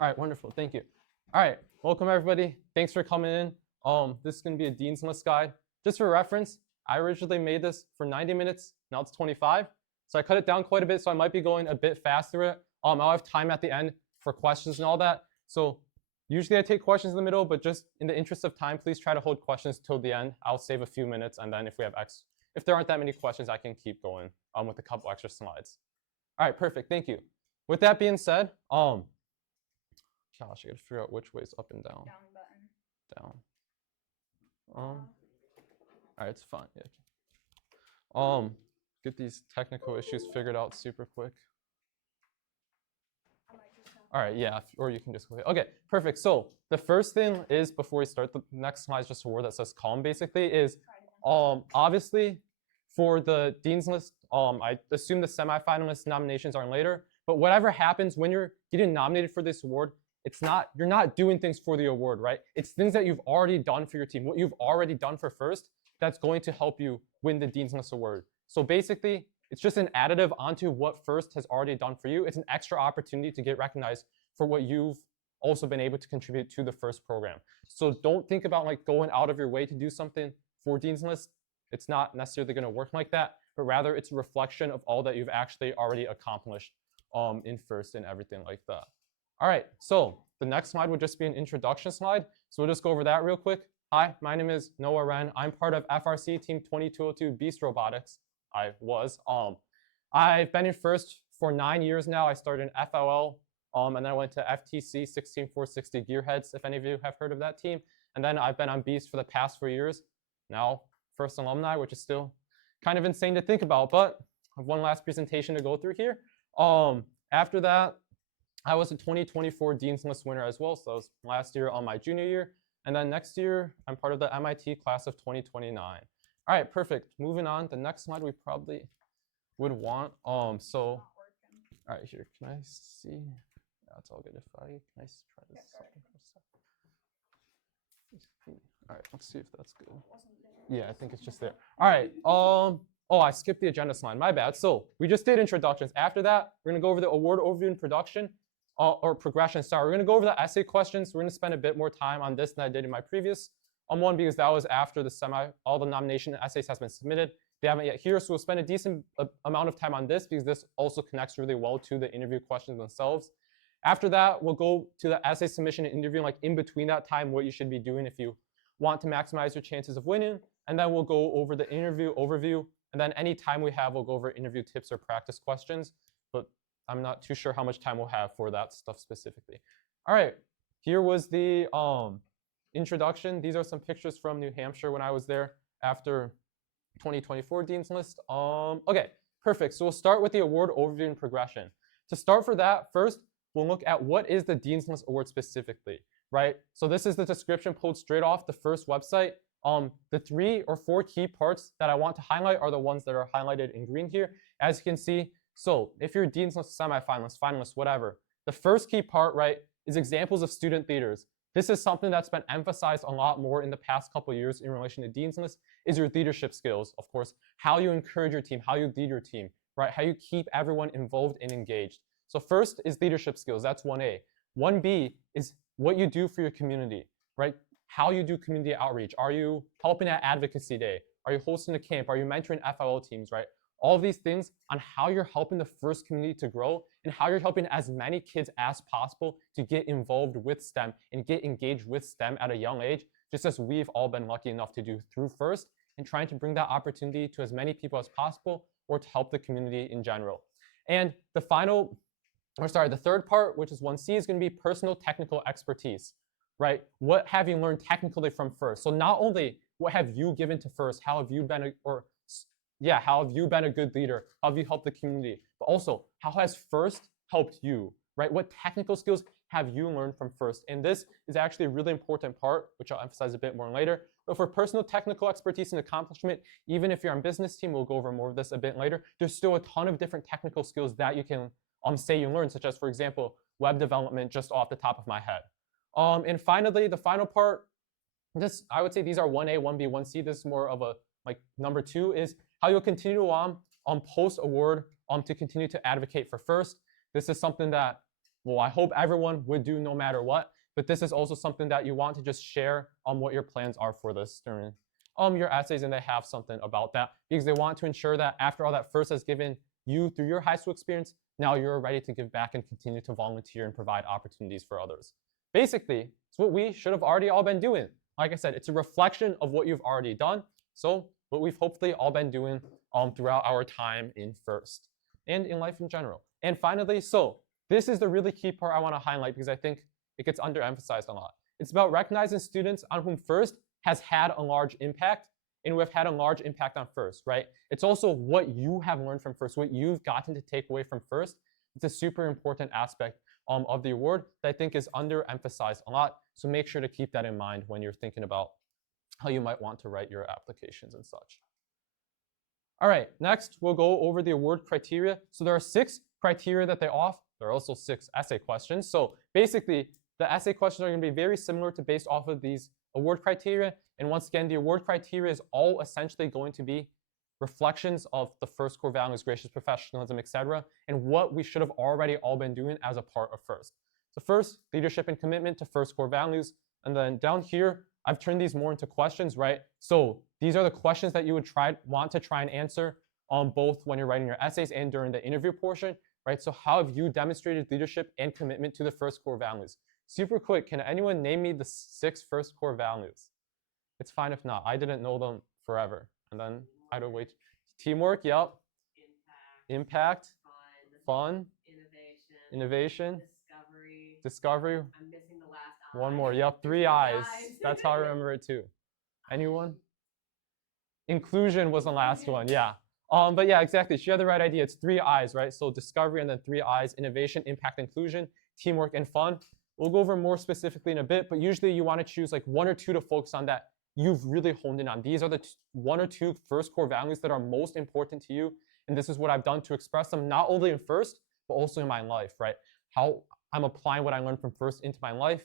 All right, wonderful. Thank you. All right, welcome everybody. Thanks for coming in. This is going to be a Dean's List guide. Just for reference, I originally made this for 90 minutes. Now it's 25. So I cut it down quite a bit, so I might be going a bit fast through it. I'll have time at the end for questions and all that. So usually I take questions in the middle, but just in the interest of time, please try to hold questions till the end. I'll save a few minutes, and then if there aren't that many questions, I can keep going with a couple extra slides. All right, perfect. Thank you. With that being said, gosh, I gotta figure out which way is up and down. Down button. Down. All right, it's fine. Yeah. Get these technical issues figured out super quick. All right, yeah, or you can just go ahead. Okay, perfect. So the first thing is, before we start, the next slide is just a word that says calm, basically, is obviously for the Dean's List, I assume the semifinalist nominations are later, but whatever happens when you're getting nominated for this award, you're not doing things for the award, right? It's things that you've already done for your team, what you've already done for first, that's going to help you win the Dean's List award. So basically, it's just an additive onto what first has already done for you. It's an extra opportunity to get recognized for what you've also been able to contribute to the first program. So don't think about like going out of your way to do something for Dean's List. It's not necessarily going to work like that, but rather it's a reflection of all that you've actually already accomplished in first and everything like that. All right, so the next slide would just be an introduction slide. So we'll just go over that real quick. Hi, my name is Noah Wren. I'm part of FRC Team 2202 Beast Robotics. I've been in first for 9 years now. I started in FLL, and then I went to FTC 16460 Gearheads, if any of you have heard of that team. And then I've been on Beast for the past 4 years. Now, first alumni, which is still kind of insane to think about, but I have one last presentation to go through here. After that, I was a 2024 Dean's List winner as well, so that was last year on my junior year. And then next year, I'm part of the MIT class of 2029. All right, perfect. Moving on, the next slide we probably would want. All right, here, can I see? That's all good. Can I try this? All right, let's see if that's good. Yeah, I think it's just there. All right. I skipped the agenda slide. My bad. So we just did introductions. After that, we're gonna go over the award overview and production. Or progression. Sorry, we're gonna go over the essay questions. We're gonna spend a bit more time on this than I did in my previous one, because that was after all the nomination essays has been submitted. They haven't yet here, so we'll spend a decent amount of time on this because this also connects really well to the interview questions themselves. After that, we'll go to the essay submission and interview, like in between that time, what you should be doing if you want to maximize your chances of winning. And then we'll go over the interview overview. And then any time we have, we'll go over interview tips or practice questions. But I'm not too sure how much time we'll have for that stuff specifically. All right, here was the introduction. These are some pictures from New Hampshire when I was there after 2024 Dean's List. Okay, perfect. So we'll start with the award overview and progression. To start for that, first, we'll look at what is the Dean's List award specifically, right? So this is the description pulled straight off the first website. The 3 or 4 key parts that I want to highlight are the ones that are highlighted in green here. As you can see, so if you're Dean's List semifinalist, finalist, whatever, the first key part, right, is examples of student leaders. This is something that's been emphasized a lot more in the past couple of years in relation to Dean's List, is your leadership skills, of course, how you encourage your team, how you lead your team, right, how you keep everyone involved and engaged. So first is leadership skills, that's 1A. 1B is what you do for your community, right? How you do community outreach. Are you helping at Advocacy Day? Are you hosting a camp? Are you mentoring FLL teams, right? All of these things on how you're helping the first community to grow and how you're helping as many kids as possible to get involved with STEM and get engaged with STEM at a young age, just as we've all been lucky enough to do through FIRST, and trying to bring that opportunity to as many people as possible or to help the community in general. And the third part, which is 1C, is going to be personal technical expertise, right? What have you learned technically from FIRST? So not only what have you given to FIRST, how have you been a good leader? How have you helped the community? But also, how has FIRST helped you, right? What technical skills have you learned from FIRST? And this is actually a really important part, which I'll emphasize a bit more later. But for personal technical expertise and accomplishment, even if you're on business team, we'll go over more of this a bit later, there's still a ton of different technical skills that you can say you learned, such as, for example, web development, just off the top of my head. And finally, the final part, I would say these are 1A, 1B, 1C. This is more of a number 2 is how you'll continue on post-award to continue to advocate for FIRST. This is something that well, I hope everyone would do no matter what, but this is also something that you want to just share on what your plans are for this during your essays, and they have something about that because they want to ensure that after all that first has given you through your high school experience, now you're ready to give back and continue to volunteer and provide opportunities for others. Basically, it's what we should have already all been doing. Like I said, it's a reflection of what you've already done. So what we've hopefully all been doing throughout our time in first and in life in general. And finally, so this is the really key part I want to highlight because I think it gets underemphasized a lot. It's about recognizing students on whom first has had a large impact and who have had a large impact on first, right? It's also what you have learned from first, what you've gotten to take away from first. It's a super important aspect of the award that I think is underemphasized a lot. So make sure to keep that in mind when you're thinking about how you might want to write your applications and such. All right, next we'll go over the award criteria. So there are 6 criteria that they offer. There are also 6 essay questions. So basically, the essay questions are going to be very similar to based off of these award criteria. And once again, the award criteria is all essentially going to be reflections of the first core values, gracious professionalism, etc., and what we should have already all been doing as a part of first. So first, leadership and commitment to first core values. And then down here, I've turned these more into questions, right? So these are the questions that you would want to try and answer both when you're writing your essays and during the interview portion, right? So how have you demonstrated leadership and commitment to the first core values? Super quick, can anyone name me the 6 first core values? It's fine if not. I didn't know them forever. And then I don't wait. Teamwork, yep. Impact. Fun. Innovation. Discovery. I'm missing the last I. One more, yep. 3 I's. That's how I remember it too. Anyone? Inclusion was the last one, yeah. But yeah, exactly. She had the right idea. It's 3 I's, right? So discovery and then 3 I's: innovation, impact, inclusion, teamwork, and fun. We'll go over more specifically in a bit, but usually you want to choose like 1 or 2 to focus on that you've really honed in on. These are the 1 or 2 first core values that are most important to you. And this is what I've done to express them, not only in first, but also in my life, right? How I'm applying what I learned from first into my life.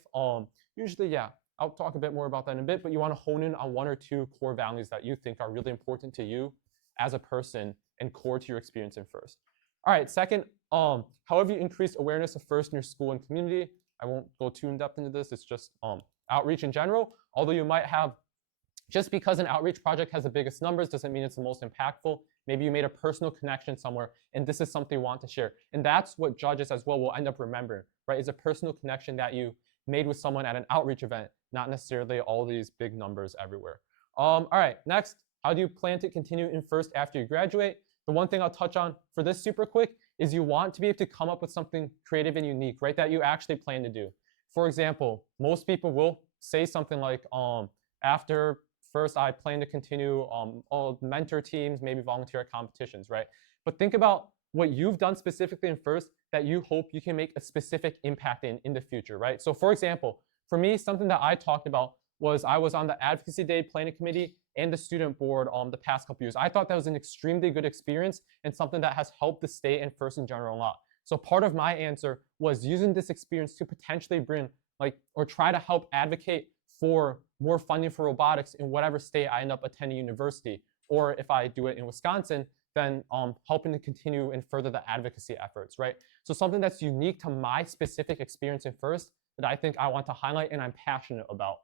Usually, yeah, I'll talk a bit more about that in a bit, but you want to hone in on 1 or 2 core values that you think are really important to you as a person and core to your experience in first. All right, second, how have you increased awareness of first in your school and community? I won't go too in depth into this. It's just outreach in general. Although you might have, just because an outreach project has the biggest numbers doesn't mean it's the most impactful. Maybe you made a personal connection somewhere, and this is something you want to share. And that's what judges as well will end up remembering, right? Is a personal connection that you made with someone at an outreach event, not necessarily all these big numbers everywhere. All right, next, how do you plan to continue in first after you graduate? The one thing I'll touch on for this super quick is you want to be able to come up with something creative and unique, right, that you actually plan to do. For example, most people will say something like, after first, I plan to continue all mentor teams, maybe volunteer at competitions, right? But think about what you've done specifically in first that you hope you can make a specific impact in the future, right? So for example, for me, something that I talked about was I was on the Advocacy Day Planning Committee and the student board the past couple years. I thought that was an extremely good experience and something that has helped the state and first in general a lot. So part of my answer was using this experience to potentially bring or try to help advocate for more funding for robotics in whatever state I end up attending university. Or if I do it in Wisconsin, then helping to continue and further the advocacy efforts, right? So something that's unique to my specific experience in first that I think I want to highlight and I'm passionate about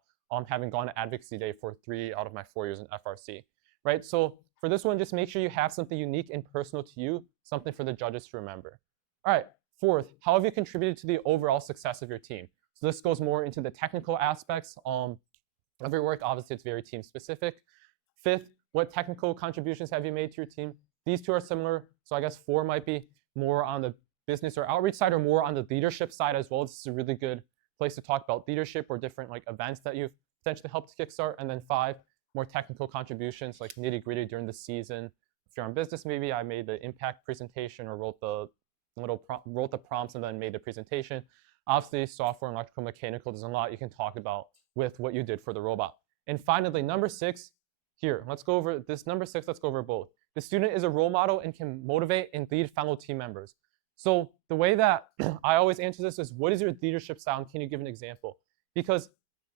having gone to Advocacy Day for 3 out of my 4 years in FRC, right? So for this one, just make sure you have something unique and personal to you, something for the judges to remember. All right, fourth, how have you contributed to the overall success of your team? So this goes more into the technical aspects of your work. Obviously, it's very team specific. Fifth, what technical contributions have you made to your team? These 2 are similar. So I guess 4 might be more on the business or outreach side or more on the leadership side as well. This is a really good place to talk about leadership or different events that you've potentially helped to kickstart. And then 5, more technical contributions like nitty gritty during the season. If you're on business, maybe I made the impact presentation or wrote the prompts and then made the presentation. Obviously, software and electrical mechanical, there's a lot you can talk about with what you did for the robot. And finally, number 6, here, let's go over this. Number 6, let's go over both. The student is a role model and can motivate and lead fellow team members. So the way that I always answer this is, what is your leadership style? And can you give an example? Because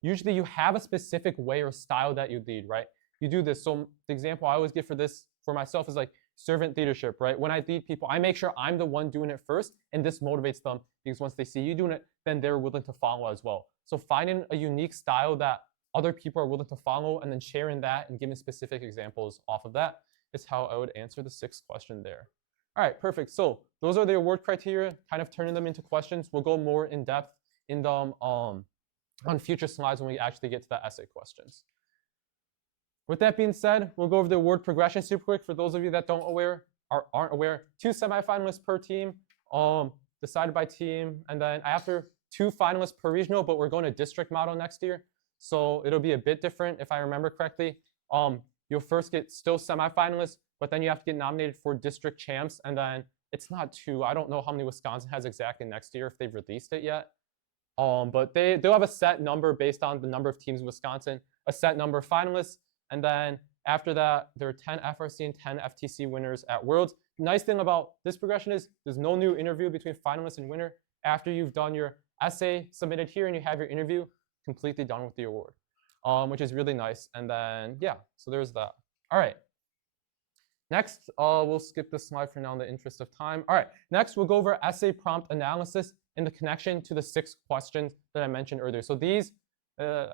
usually you have a specific way or style that you lead, right? You do this. So the example I always give for this for myself is servant leadership, right? When I lead people, I make sure I'm the one doing it first, and this motivates them because once they see you doing it, then they're willing to follow as well. So finding a unique style that other people are willing to follow and then sharing that and giving specific examples off of that is how I would answer the 6th question there. All right, perfect. So those are the award criteria, kind of turning them into questions. We'll go more in depth in them on future slides when we actually get to the essay questions. With that being said, we'll go over the award progression super quick. For those of you that aren't aware, 2 semifinalists per team, decided by team, and then after 2 finalists per regional, but we're going to district model next year. So it'll be a bit different if I remember correctly. You'll first get still semifinalists, but then you have to get nominated for district champs, and then it's not 2. I don't know how many Wisconsin has exactly next year if they've released it yet. But they'll have a set number based on the number of teams in Wisconsin, a set number of finalists, and then after that, there are 10 FRC and 10 FTC winners at Worlds. The nice thing about this progression is there's no new interview between finalist and winner. After you've done your essay submitted here and you have your interview, completely done with the award, which is really nice. And then, yeah, so there's that. All right. Next, we'll skip this slide for now in the interest of time. All right, next we'll go over essay prompt analysis and the connection to the 6 questions that I mentioned earlier. So these, I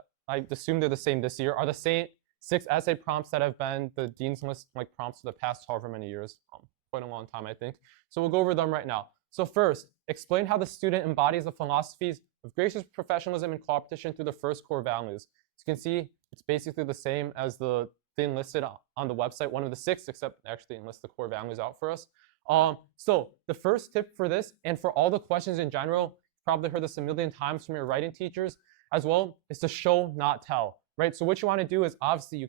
assume they're the same this year, are the same 6 essay prompts that have been the Dean's List prompts for the past however many years, quite a long time, I think. So we'll go over them right now. So first, explain how the student embodies the philosophies of gracious professionalism and competition through the first core values. As you can see, it's basically the same as the thing listed on the website, one of the 6, except actually enlist the core values out for us. So the first tip for this, and for all the questions in general, you've probably heard this a million times from your writing teachers as well, is to show, not tell, right? So what you want to do is obviously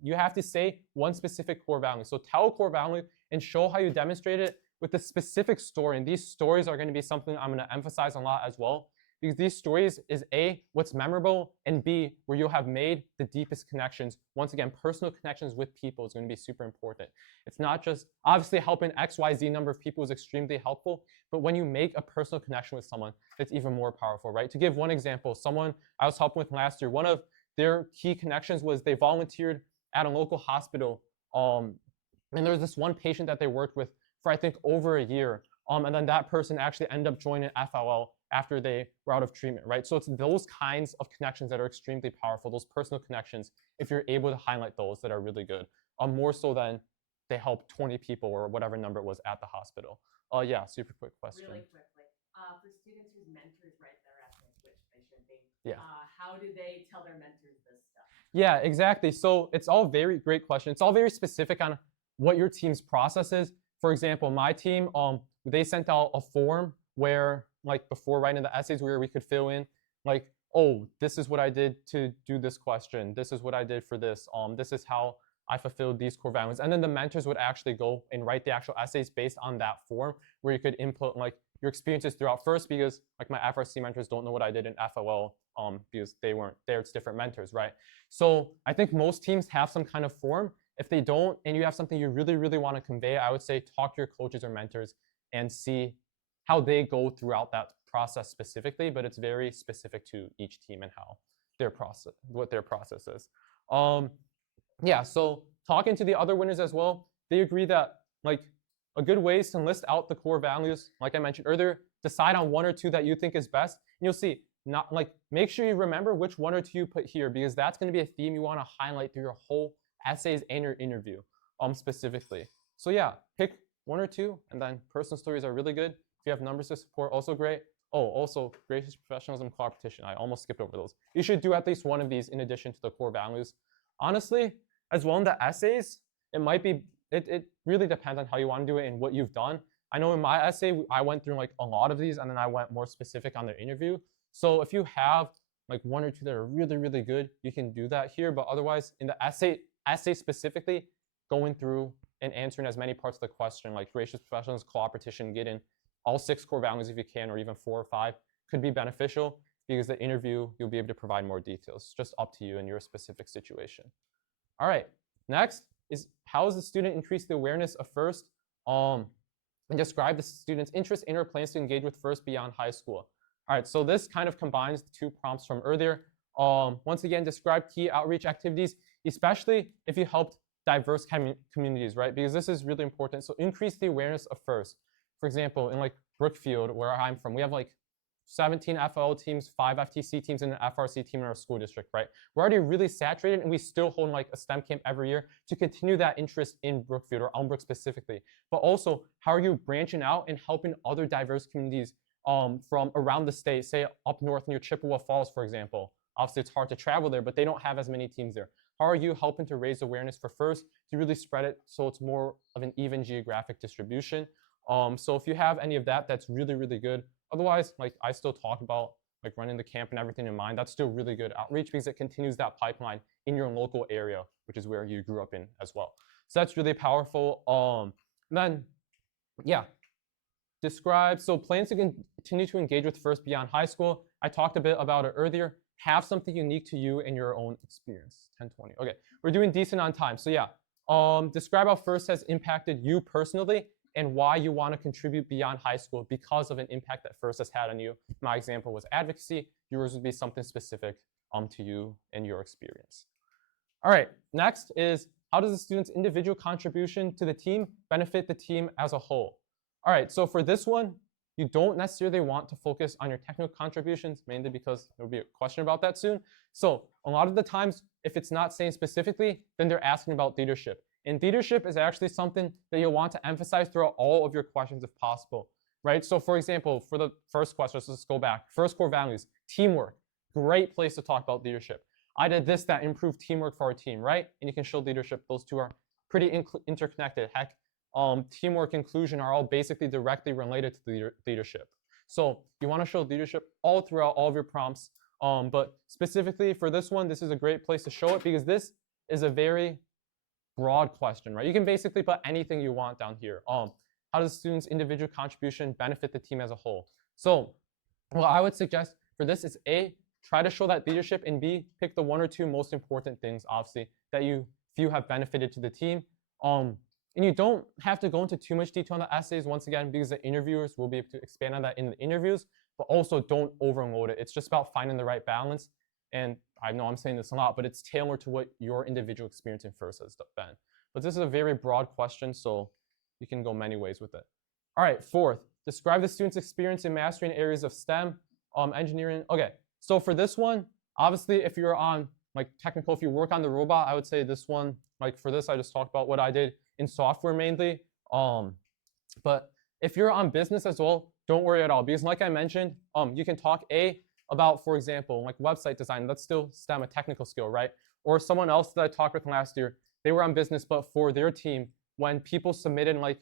you have to say one specific core value. So tell a core value and show how you demonstrate it with a specific story. And these stories are going to be something I'm going to emphasize a lot as well, because these stories is A, what's memorable, and B, where you'll have made the deepest connections. Once again, personal connections with people is going to be super important. It's not just, obviously helping XYZ number of people is extremely helpful, but when you make a personal connection with someone, it's even more powerful, right? To give one example, someone I was helping with last year, one of their key connections was they volunteered at a local hospital, and there was this one patient that they worked with for I think over a year, and then that person actually ended up joining FLL after they were out of treatment, right? So it's those kinds of connections that are extremely powerful, those personal connections, if you're able to highlight those that are really good, more so than they help 20 people or whatever number it was at the hospital. Yeah, super quick question. Really quickly, for students whose mentors write their essays, which they should be, yeah. How do they tell their mentors this stuff? Yeah, exactly. So it's all very great question. It's all very specific on what your team's process is. For example, my team, they sent out a form where, before writing the essays, where we could fill in, oh, this is what I did to do this question. This is what I did for this. This is how I fulfilled these core values. And then the mentors would actually go and write the actual essays based on that form, where you could input your experiences throughout first, because my FRC mentors don't know what I did in FLL, because they weren't there. It's different mentors, right? So I think most teams have some kind of form. If they don't, and you have something you really, really want to convey, I would say talk to your coaches or mentors and see how they go throughout that process specifically, but it's very specific to each team and how what their process is. Yeah, so talking to the other winners as well, they agree that a good way is to list out the core values, like I mentioned earlier, decide on 1 or 2 that you think is best, and you'll see, make sure you remember which 1 or 2 you put here, because that's going to be a theme you want to highlight through your whole essays and your interview specifically. So yeah, pick 1 or 2, and then personal stories are really good. If you have numbers to support, also great. Oh, also gracious professionalism, competition. I almost skipped over those. You should do at least one of these in addition to the core values. Honestly, as well in the essays, it really depends on how you want to do it and what you've done. I know in my essay, I went through a lot of these, and then I went more specific on the interview. So if you have 1 or 2 that are really, really good, you can do that here. But otherwise, in the essay specifically, going through and answering as many parts of the question, like gracious professionalism, competition, getting all 6 core values if you can, or even 4 or 5, could be beneficial, because the interview, you'll be able to provide more details. It's just up to you in your specific situation. All right, next is how does the student increase the awareness of FIRST, and describe the student's interest in or plans to engage with FIRST beyond high school. All right, so this kind of combines the 2 prompts from earlier. Once again, describe key outreach activities, especially if you helped diverse communities, right? Because this is really important. So increase the awareness of FIRST. For example, in like Brookfield, where I'm from, we have like 17 FL teams, 5 FTC teams, and an FRC team in our school district, right? We're already really saturated, and we still hold like a STEM camp every year to continue that interest in Brookfield or Elmbrook specifically. But also, how are you branching out and helping other diverse communities from around the state, say up north near Chippewa Falls, for example? Obviously, it's hard to travel there, but they don't have as many teams there. How are you helping to raise awareness for FIRST to really spread it so it's more of an even geographic distribution? So if you have any of that, that's really, really good. Otherwise, like I still talk about like running the camp and everything in mind. That's still really good outreach because it continues that pipeline in your local area, which is where you grew up in as well. So that's really powerful. Then, yeah, describe. So plans to continue to engage with FIRST beyond high school. I talked a bit about it earlier. Have something unique to you and your own experience. 10:20. Okay, we're doing decent on time. So yeah, describe how FIRST has impacted you personally and why you want to contribute beyond high school because of an impact that FIRST has had on you. My example was advocacy. Yours would be something specific to you and your experience. All right, next is how does the student's individual contribution to the team benefit the team as a whole? All right, so for this one, you don't necessarily want to focus on your technical contributions, mainly because there will be a question about that soon. So a lot of the times, if it's not saying specifically, then they're asking about leadership. And leadership is actually something that you'll want to emphasize throughout all of your questions if possible, right? So for example, for the first question, let's go back. First core values, teamwork, great place to talk about leadership. I did this that improved teamwork for our team, right? And you can show leadership. Those two are pretty interconnected. Heck, teamwork, inclusion are all basically directly related to leadership. So you want to show leadership all throughout all of your prompts. But specifically for this one, this is a great place to show it because this is a very broad question, right? You can basically put anything you want down here. How does the student's individual contribution benefit the team as a whole? So what I would suggest for this is A, try to show that leadership, and B, pick the 1 or 2 most important things, obviously, that you feel have benefited to the team. And you don't have to go into too much detail on the essays, once again, because the interviewers will be able to expand on that in the interviews, but also don't overload it. It's just about finding the right balance. And I know I'm saying this a lot, but it's tailored to what your individual experience in FIRST has been. But this is a very broad question, so you can go many ways with it. All right, fourth, describe the student's experience in mastering areas of STEM, engineering. Okay, so for this one, obviously, if you're on like technical, if you work on the robot, I would say this one, like for this, I just talked about what I did in software mainly. But if you're on business as well, don't worry at all, because like I mentioned, you can talk about, for example, like website design. That's still STEM, a technical skill, right? Or someone else that I talked with last year, they were on business, but for their team, when people submitted like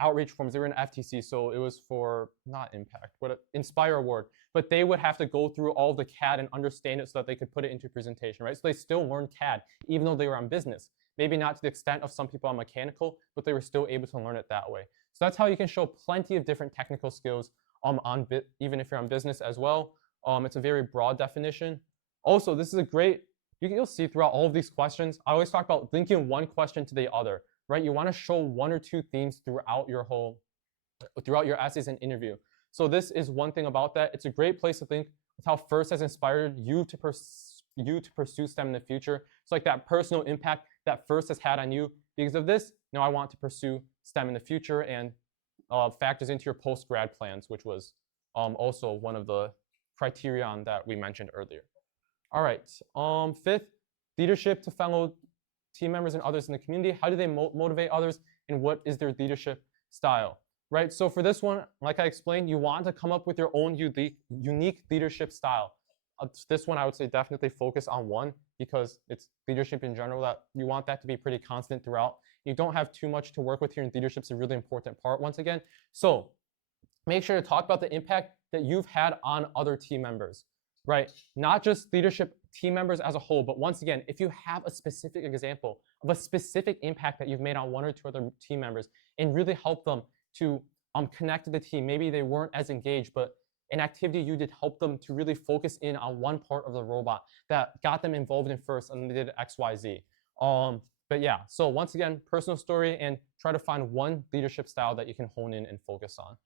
outreach forms, they were in FTC, so it was for not Impact, but Inspire Award. But they would have to go through all the CAD and understand it so that they could put it into presentation, right? So they still learned CAD, even though they were on business. Maybe not to the extent of some people on mechanical, but they were still able to learn it that way. So that's how you can show plenty of different technical skills even if you're on business as well. It's a very broad definition. Also, this is a great, you'll see throughout all of these questions, I always talk about linking one question to the other, right? You want to show 1 or 2 themes throughout your essays and interview. So this is one thing about that. It's a great place to think with how FIRST has inspired you to pursue STEM in the future. It's like that personal impact that FIRST has had on you. Because of this, now I want to pursue STEM in the future, and factors into your post-grad plans, which was also one of the criterion that we mentioned earlier. All right, fifth, leadership to fellow team members and others in the community. How do they motivate others, and what is their leadership style, right? So for this one, like I explained, you want to come up with your own unique leadership style. This one, I would say definitely focus on one, because it's leadership in general that you want that to be pretty constant throughout. You don't have too much to work with here, and leadership's a really important part once again. So make sure to talk about the impact that you've had on other team members, right? Not just leadership team members as a whole, but once again, if you have a specific example of a specific impact that you've made on 1 or 2 other team members and really help them to connect to the team. Maybe they weren't as engaged, but an activity you did help them to really focus in on one part of the robot that got them involved in FIRST, and they did X, Y, Z. But yeah, so once again, personal story, and try to find one leadership style that you can hone in and focus on.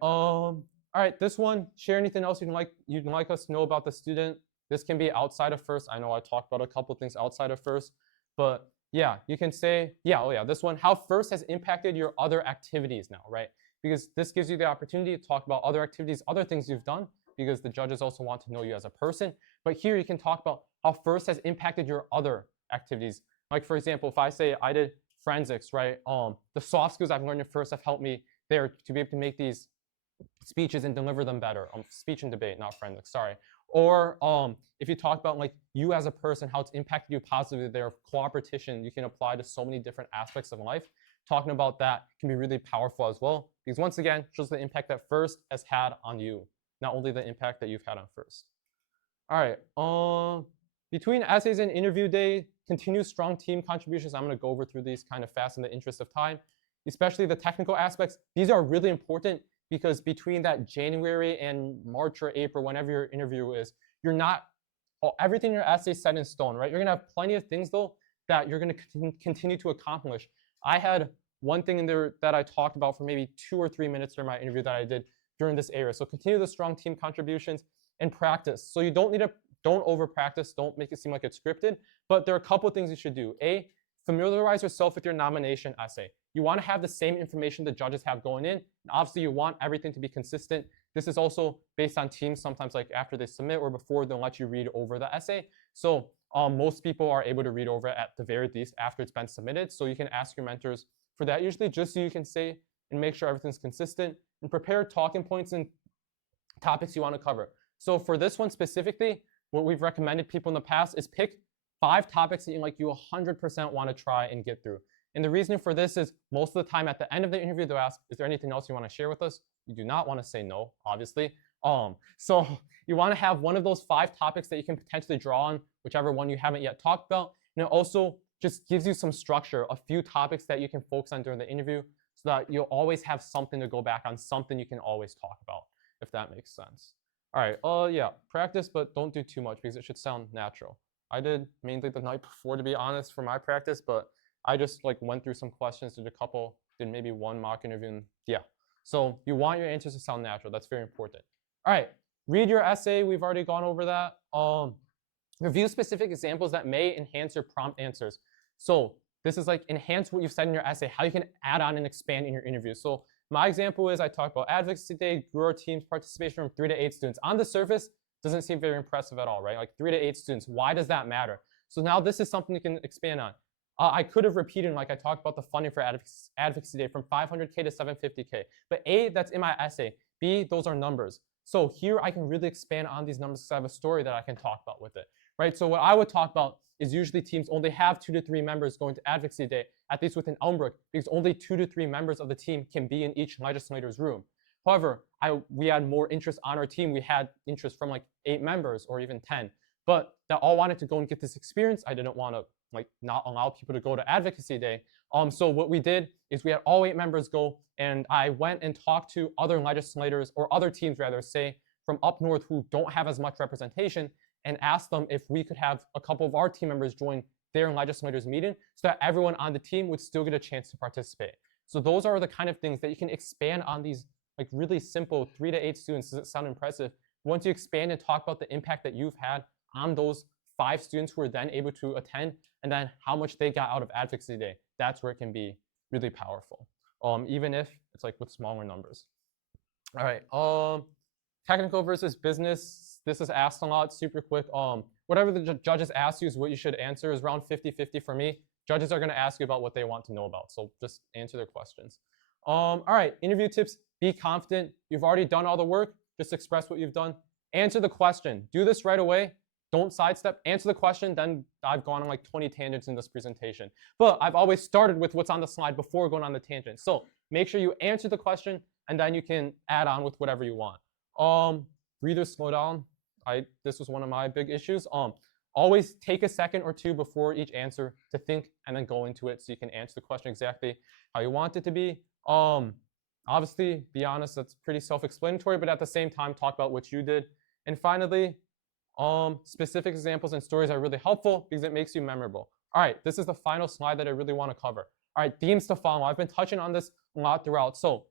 All right, this one, share anything else you'd like us to know about the student. This can be outside of FIRST. I know I talked about a couple things outside of FIRST, but Yeah, you can say, yeah, oh yeah, this one, how first has impacted your other activities now, right? Because this gives you the opportunity to talk about other activities, other things you've done, because the judges also want to know you as a person. But here you can talk about how first has impacted your other activities. Like for example, if I say I did forensics, right? The soft skills I've learned at first have helped me there to be able to make these speeches and deliver them better. Speech and debate, not forensics, sorry. Or if you talk about like you as a person, how it's impacted you positively, their cooperation you can apply to so many different aspects of life. Talking about that can be really powerful as well, because once again, shows the impact that first has had on you, not only the impact that you've had on first. All right. Between essays and interview day, continue strong team contributions. I'm going to go over through these kind of fast in the interest of time, especially the technical aspects. These are really important because between that January and March or April, whenever your interview is, you're not, everything in your essay is set in stone, right? You're going to have plenty of things though that you're going to continue to accomplish. I had one thing in there that I talked about for maybe 2 or 3 minutes during my interview that I did during this area. So continue the strong team contributions and practice. So you don't over practice, don't make it seem like it's scripted, but there are a couple of things you should do. A, familiarize yourself with your nomination essay. You want to have the same information the judges have going in. And obviously you want everything to be consistent. This is also based on teams, sometimes like after they submit or before they'll let you read over the essay. So most people are able to read over it at the very least after it's been submitted. So you can ask your mentors for that usually, just so you can say and make sure everything's consistent and prepare talking points and topics you want to cover. So for this one specifically, what we've recommended people in the past is pick 5 topics that you 100% want to try and get through. And the reason for this is most of the time at the end of the interview, they'll ask, is there anything else you want to share with us? You do not want to say no, obviously. So you want to have one of those 5 topics that you can potentially draw on, whichever one you haven't yet talked about. And it also just gives you some structure, a few topics that you can focus on during the interview so that you'll always have something to go back on, something you can always talk about, if that makes sense. All right, yeah, practice, but don't do too much because it should sound natural. I did mainly the night before, to be honest, for my practice, but I just went through some questions, did a couple, did maybe 1 mock interview, and yeah. So you want your answers to sound natural. That's very important. All right, read your essay. We've already gone over that. Review specific examples that may enhance your prompt answers. So this is enhance what you've said in your essay, how you can add on and expand in your interview. So my example is I talked about advocacy day, grew our team's participation from 3 to 8 students. On the surface, doesn't seem very impressive at all, right? 3 to 8 students, why does that matter? So now this is something you can expand on. I could have repeated, I talked about the funding for advocacy day from 500K to 750K. But A, that's in my essay. B, those are numbers. So here I can really expand on these numbers because I have a story that I can talk about with it, right? So what I would talk about is usually teams only have 2 to 3 members going to advocacy day, at least within Elmbrook, because only 2 to 3 members of the team can be in each legislator's room. However, we had more interest on our team. We had interest from 8 members or even 10, but that all wanted to go and get this experience. I didn't want to not allow people to go to advocacy day. So what we did is we had all 8 members go, and I went and talked to other legislators or other teams rather, say from up north who don't have as much representation, and asked them if we could have a couple of our team members join their legislators meeting so that everyone on the team would still get a chance to participate. So those are the kind of things that you can expand on these really simple 3 to 8 students. Does it sound impressive? Once you expand and talk about the impact that you've had on those 5 students who were then able to attend, and then how much they got out of advocacy day, that's where it can be really powerful, even if it's with smaller numbers. All right, technical versus business. This is asked a lot, super quick. Whatever the judges ask you is what you should answer. Is around 50-50 for me. Judges are going to ask you about what they want to know about, so just answer their questions. All right, interview tips. Be confident. You've already done all the work. Just express what you've done. Answer the question. Do this right away. Don't sidestep. Answer the question. Then I've gone on 20 tangents in this presentation. But I've always started with what's on the slide before going on the tangent. So make sure you answer the question, and then you can add on with whatever you want. Breather, slow down. This was one of my big issues. Always take a second or 2 before each answer to think and then go into it so you can answer the question exactly how you want it to be. Obviously, be honest, that's pretty self-explanatory, but at the same time, talk about what you did. And finally, specific examples and stories are really helpful because it makes you memorable. All right, this is the final slide that I really want to cover. All right, themes to follow. I've been touching on this a lot throughout. So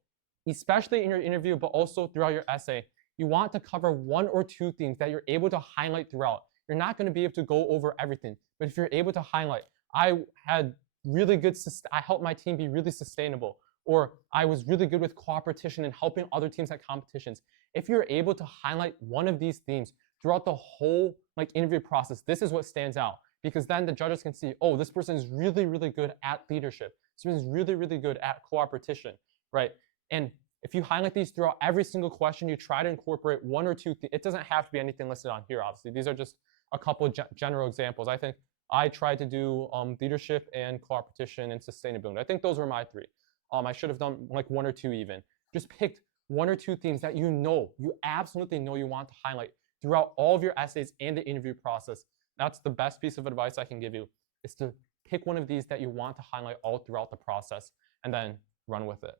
especially in your interview, but also throughout your essay, you want to cover 1 or 2 themes that you're able to highlight throughout. You're not going to be able to go over everything, but if you're able to highlight, I had really good, I helped my team be really sustainable, or I was really good with cooperation and helping other teams at competitions. If you're able to highlight one of these themes throughout the whole like interview process, this is what stands out, because then the judges can see, oh, this person is really, really good at leadership. This person is really, really good at cooperation, right? And if you highlight these throughout every single question, you try to incorporate one or two, it doesn't have to be anything listed on here, obviously. These are just a couple of general examples. I think I tried to do leadership and cooperation and sustainability. I think those were my three. I should have done like one or two even. Just picked one or two themes that you absolutely know you want to highlight throughout all of your essays and the interview process. That's the best piece of advice I can give you, is to pick one of these that you want to highlight all throughout the process and then run with it.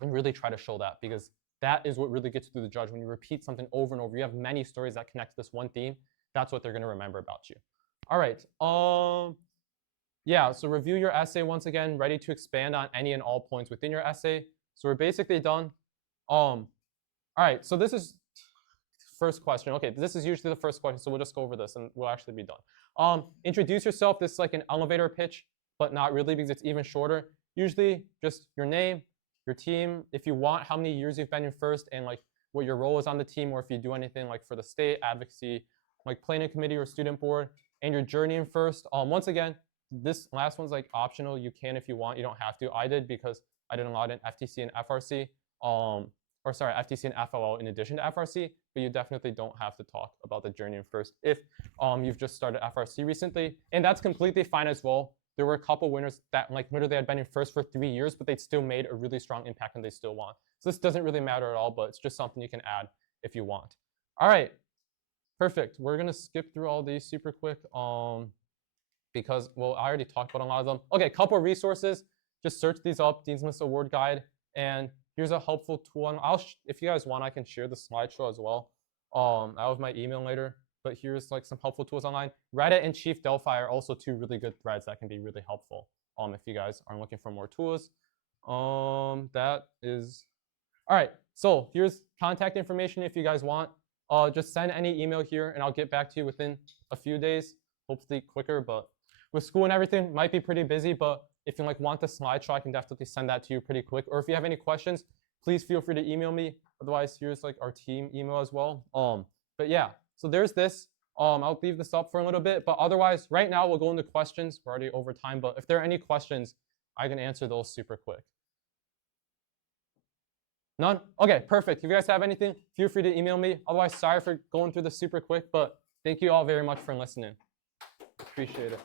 And really try to show that, because that is what really gets through the judge. When you repeat something over and over, you have many stories that connect to this one theme. That's what they're going to remember about you. All right. Yeah, so review your essay once again, ready to expand on any and all points within your essay. So we're basically done. All right, so this is first question. Okay, this is usually the first question, so we'll just go over this and we'll actually be done. Introduce yourself. This is like an elevator pitch, but not really, because it's even shorter. Usually just your name, your team, if you want, how many years you've been in first, and like what your role is on the team, or if you do anything like for the state, advocacy, like planning committee or student board, and your journey in first. Once again, this last one's like optional. You can if you want, you don't have to. I did because I did a lot in FTC and FRC, FTC and FLL in addition to FRC, but you definitely don't have to talk about the journey in first if you've just started FRC recently, and that's completely fine as well. There were a couple winners that like literally had been in first for 3 years, but they still made a really strong impact and they still won. So this doesn't really matter at all, but it's just something you can add if you want. All right, perfect. We're gonna skip through all these super quick because, well, I already talked about a lot of them. Okay, couple of resources. Just search these up, Dean's List Award Guide, and here's a helpful tool. And if you guys want, I can share the slideshow as well. I'll have my email later. But here's like some helpful tools online. Reddit and Chief Delphi are also two really good threads that can be really helpful if you guys are looking for more tools. That is, all right. So here's contact information if you guys want. Just send any email here and I'll get back to you within a few days, hopefully quicker, but with school and everything, might be pretty busy, but if you like want the slideshow, I can definitely send that to you pretty quick. Or if you have any questions, please feel free to email me. Otherwise, here's like our team email as well. But yeah. So there's this. I'll leave this up for a little bit, but otherwise, right now we'll go into questions. We're already over time, but if there are any questions, I can answer those super quick. None? Okay, perfect. If you guys have anything, feel free to email me. Otherwise, sorry for going through this super quick, but thank you all very much for listening. Appreciate it.